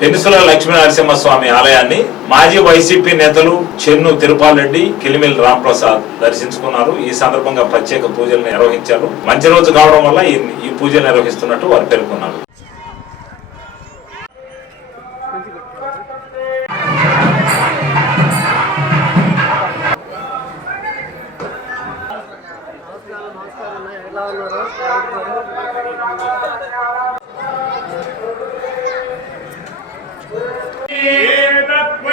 పెనుసుల లక్ష్మీ నరసింహస్వామి ఆలయాన్ని మాజీ వైసీపీ నేతలు చెన్ను తిరుపాలరెడ్డి కిలిమిల్ రాంప్రసాద్ దర్శించుకున్నారు. ఈ సందర్భంగా ప్రత్యేక పూజలు నిర్వహించారు. మంచి రోజు కావడం వల్ల ఈ ఈ పూజలు నిర్వహిస్తున్నట్టు వారు పేర్కొన్నారు. నమస్కారం